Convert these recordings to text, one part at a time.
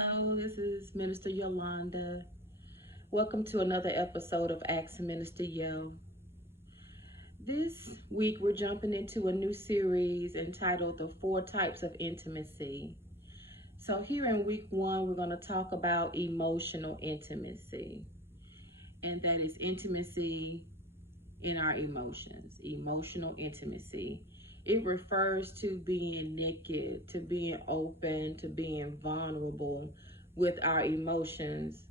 Hello, this is Minister Yolanda. Welcome to another episode of Ask Minister Yo. This week we're jumping into a new series entitled The 4 Types of Intimacy. So here in week 1, we're going to talk about emotional intimacy. And that is intimacy in our emotions, emotional intimacy. It refers to being naked, to being open, to being vulnerable with our emotions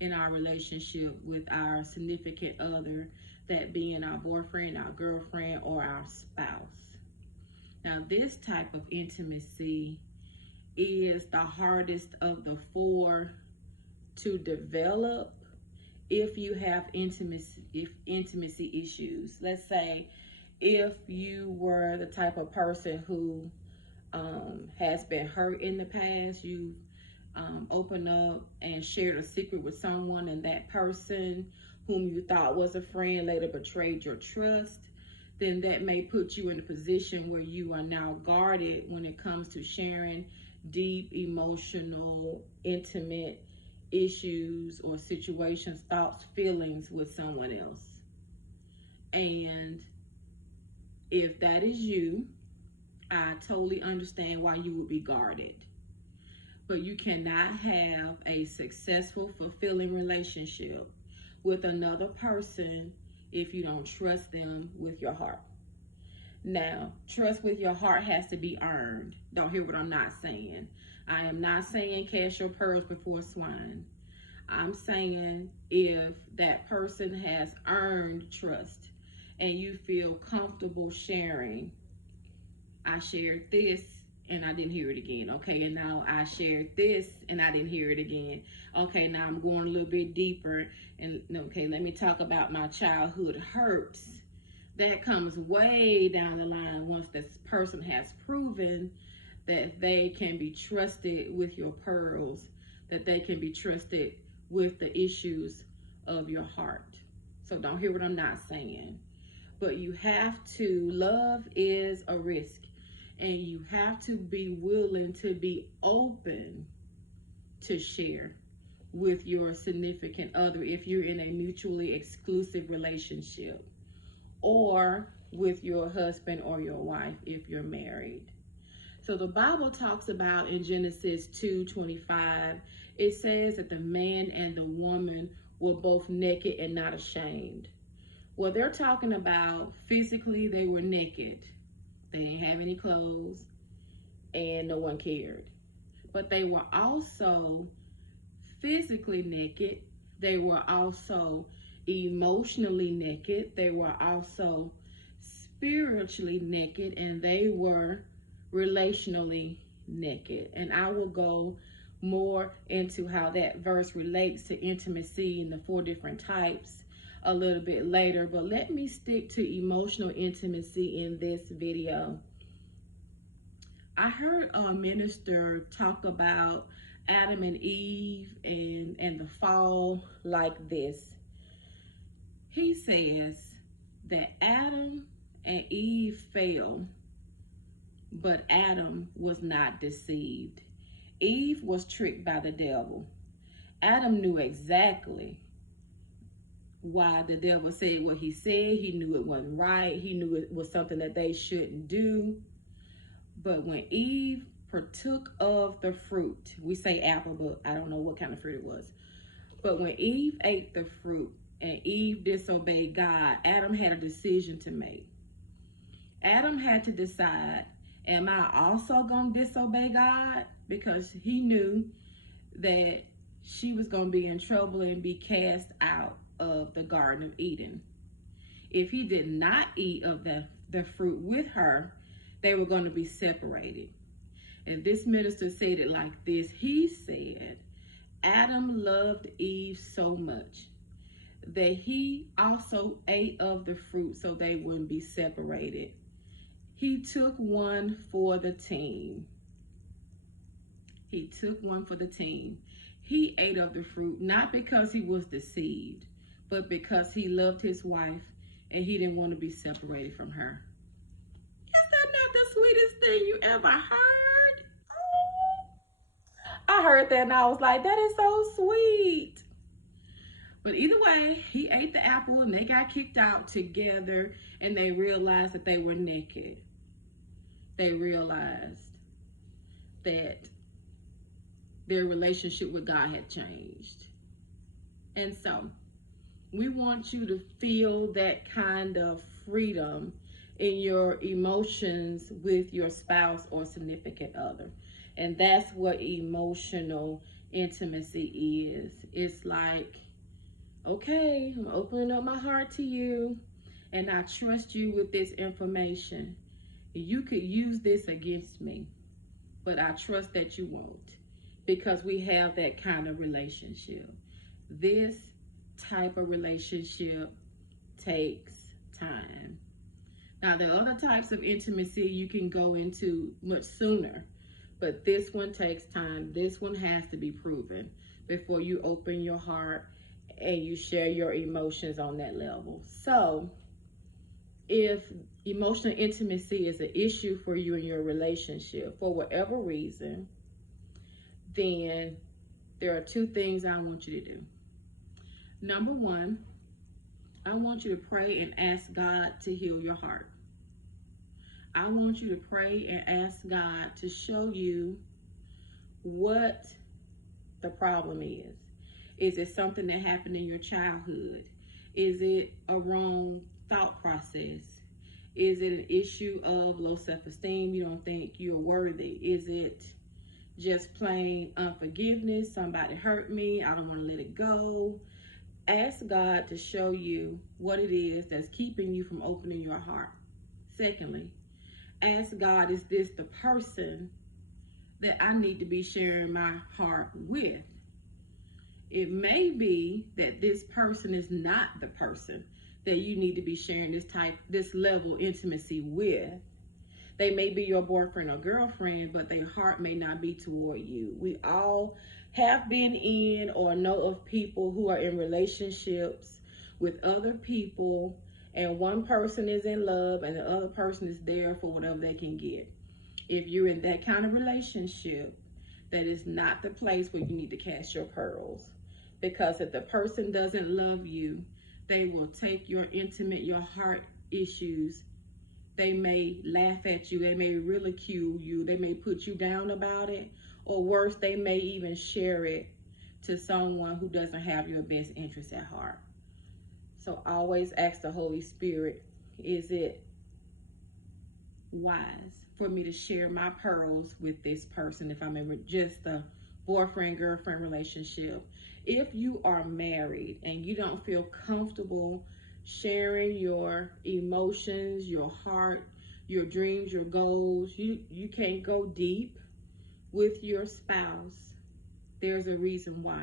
in our relationship with our significant other, that being our boyfriend, our girlfriend, or our spouse. Now, this type of intimacy is the hardest of the 4 to develop if you have intimacy issues. Let's say if you were the type of person who has been hurt in the past, you opened up and shared a secret with someone, and that person whom you thought was a friend later betrayed your trust, then that may put you in a position where you are now guarded when it comes to sharing deep, emotional, intimate issues or situations, thoughts, feelings with someone else. And if that is you, I totally understand why you would be guarded. But you cannot have a successful, fulfilling relationship with another person if you don't trust them with your heart. Now, trust with your heart has to be earned. Don't hear what I'm not saying. I am not saying cast your pearls before swine. I'm saying if that person has earned trust and you feel comfortable sharing, I shared this and I didn't hear it again. Okay, and now I shared this and I didn't hear it again. Okay, now I'm going a little bit deeper. And okay, let me talk about my childhood hurts. That comes way down the line once this person has proven that they can be trusted with your pearls, that they can be trusted with the issues of your heart. So don't hear what I'm not saying. But you have to, love is a risk. And you have to be willing to be open to share with your significant other if you're in a mutually exclusive relationship, or with your husband or your wife if you're married. So the Bible talks about in Genesis 2:25, it says that the man and the woman were both naked and not ashamed. Well, they're talking about physically they were naked. They didn't have any clothes and no one cared. But they were also physically naked. They were also emotionally naked. They were also spiritually naked, and they were relationally naked. And I will go more into how that verse relates to intimacy and the 4 different types a little bit later, but let me stick to emotional intimacy in this video. I heard a minister talk about Adam and Eve and the fall like this. He says that Adam and Eve fell, but Adam was not deceived. Eve was tricked by the devil. Adam knew exactly why the devil said what he said. He knew it wasn't right. He knew it was something that they shouldn't do. But when Eve partook of the fruit, we say apple, but I don't know what kind of fruit it was. But when Eve ate the fruit and Eve disobeyed God, Adam had a decision to make. Adam had to decide, am I also going to disobey God? Because he knew that she was going to be in trouble and be cast out of the Garden of Eden. If he did not eat of the fruit with her, they were going to be separated. And this minister said it like this. He said, Adam loved Eve so much that he also ate of the fruit so they wouldn't be separated. He took one for the team. He took one for the team. He ate of the fruit, not because he was deceived, but because he loved his wife and he didn't want to be separated from her. Is that not the sweetest thing you ever heard? Oh, I I heard that and I was like, that is so sweet. But either way, he ate the apple and they got kicked out together, and they realized that they were naked. They realized that their relationship with God had changed. And so we want you to feel that kind of freedom in your emotions with your spouse or significant other. And that's what emotional intimacy is. It's like, okay, I'm opening up my heart to you, and I trust you with this information. You could use this against me, but I trust that you won't, because we have that kind of relationship. This type of relationship takes time. Now, there are other types of intimacy you can go into much sooner, but this one takes time. This one has to be proven before you open your heart and you share your emotions on that level. So, if emotional intimacy is an issue for you in your relationship for whatever reason, then there are two things I want you to do. Number one, I want you to pray and ask God to heal your heart. I want you to pray and ask God to show you what the problem is. Is it something that happened in your childhood? Is it a wrong thought process? Is it an issue of low self-esteem? You don't think you're worthy? Is it just plain unforgiveness? Somebody hurt me, I don't want to let it go. Ask God to show you what it is that's keeping you from opening your heart. Secondly, ask God, is this the person that I need to be sharing my heart with? It may be that this person is not the person that you need to be sharing this level of intimacy with. They may be your boyfriend or girlfriend, but their heart may not be toward you. We all have been in or know of people who are in relationships with other people, and one person is in love and the other person is there for whatever they can get. If you're in that kind of relationship, that is not the place where you need to cast your pearls. Because if the person doesn't love you, they will take your intimate, your heart issues. They may laugh at you. They may ridicule you. They may put you down about it. Or worse, they may even share it to someone who doesn't have your best interest at heart. So always ask the Holy Spirit, is it wise for me to share my pearls with this person if I'm in just a boyfriend-girlfriend relationship? If you are married and you don't feel comfortable sharing your emotions, your heart, your dreams, your goals, you can't go deep with your spouse, there's a reason why.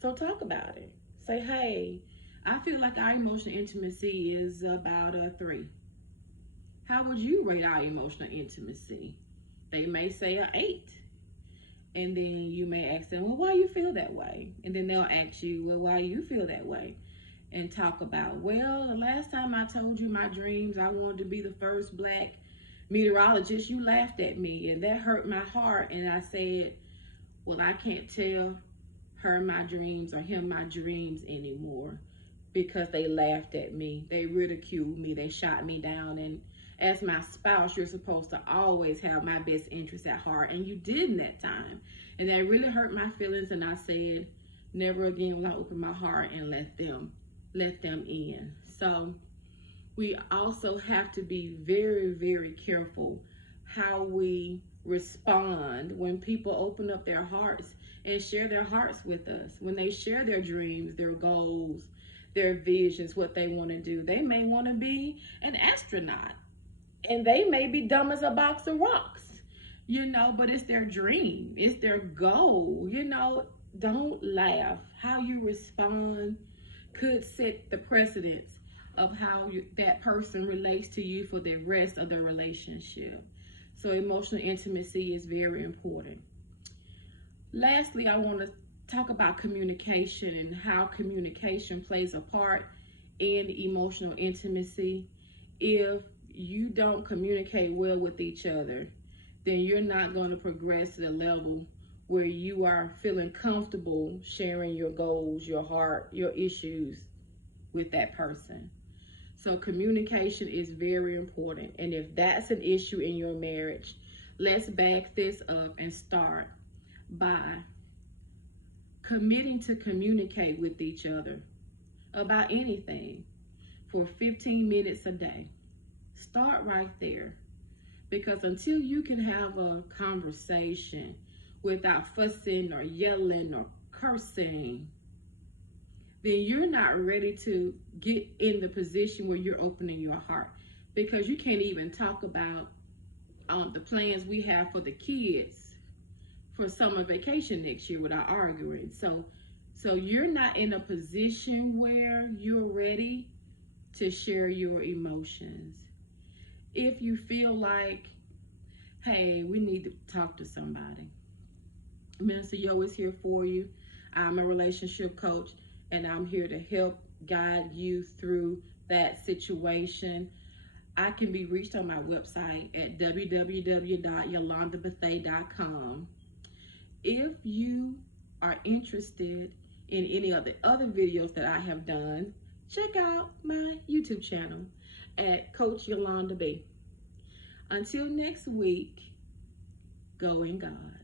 So talk about it. Say, hey, I feel like our emotional intimacy is about a 3. How would you rate our emotional intimacy? They may say an 8. And then you may ask them, well, why you feel that way? And then they'll ask you, well, why you feel that way? And talk about, well, the last time I told you my dreams, I wanted to be the first Black meteorologist, you laughed at me, and that hurt my heart. And I said, well, I can't tell her my dreams or him my dreams anymore because they laughed at me, they ridiculed me, they shot me down. And as my spouse, you're supposed to always have my best interest at heart, and you didn't that time. And that really hurt my feelings, and I said, never again will I open my heart and let them in. So we also have to be very, very careful how we respond when people open up their hearts and share their hearts with us. When they share their dreams, their goals, their visions, what they want to do. They may want to be an astronaut, and they may be dumb as a box of rocks, but it's their dream. It's their goal, Don't laugh. How you respond could set the precedence of how that person relates to you for the rest of the relationship. So emotional intimacy is very important. Lastly, I want to talk about communication and how communication plays a part in emotional intimacy. If you don't communicate well with each other, then you're not going to progress to the level where you are feeling comfortable sharing your goals, your heart, your issues with that person. So communication is very important. And if that's an issue in your marriage, let's back this up and start by committing to communicate with each other about anything for 15 minutes a day. Start right there. Because until you can have a conversation without fussing or yelling or cursing, then you're not ready to get in the position where you're opening your heart. Because you can't even talk about the plans we have for the kids for summer vacation next year without arguing. So you're not in a position where you're ready to share your emotions. If you feel like, hey, we need to talk to somebody, Minister Yo is here for you. I'm a relationship coach, and I'm here to help guide you through that situation. I can be reached on my website at www.yolandabethea.com. If you are interested in any of the other videos that I have done, check out my YouTube channel at Coach Yolanda B. Until next week, go in God.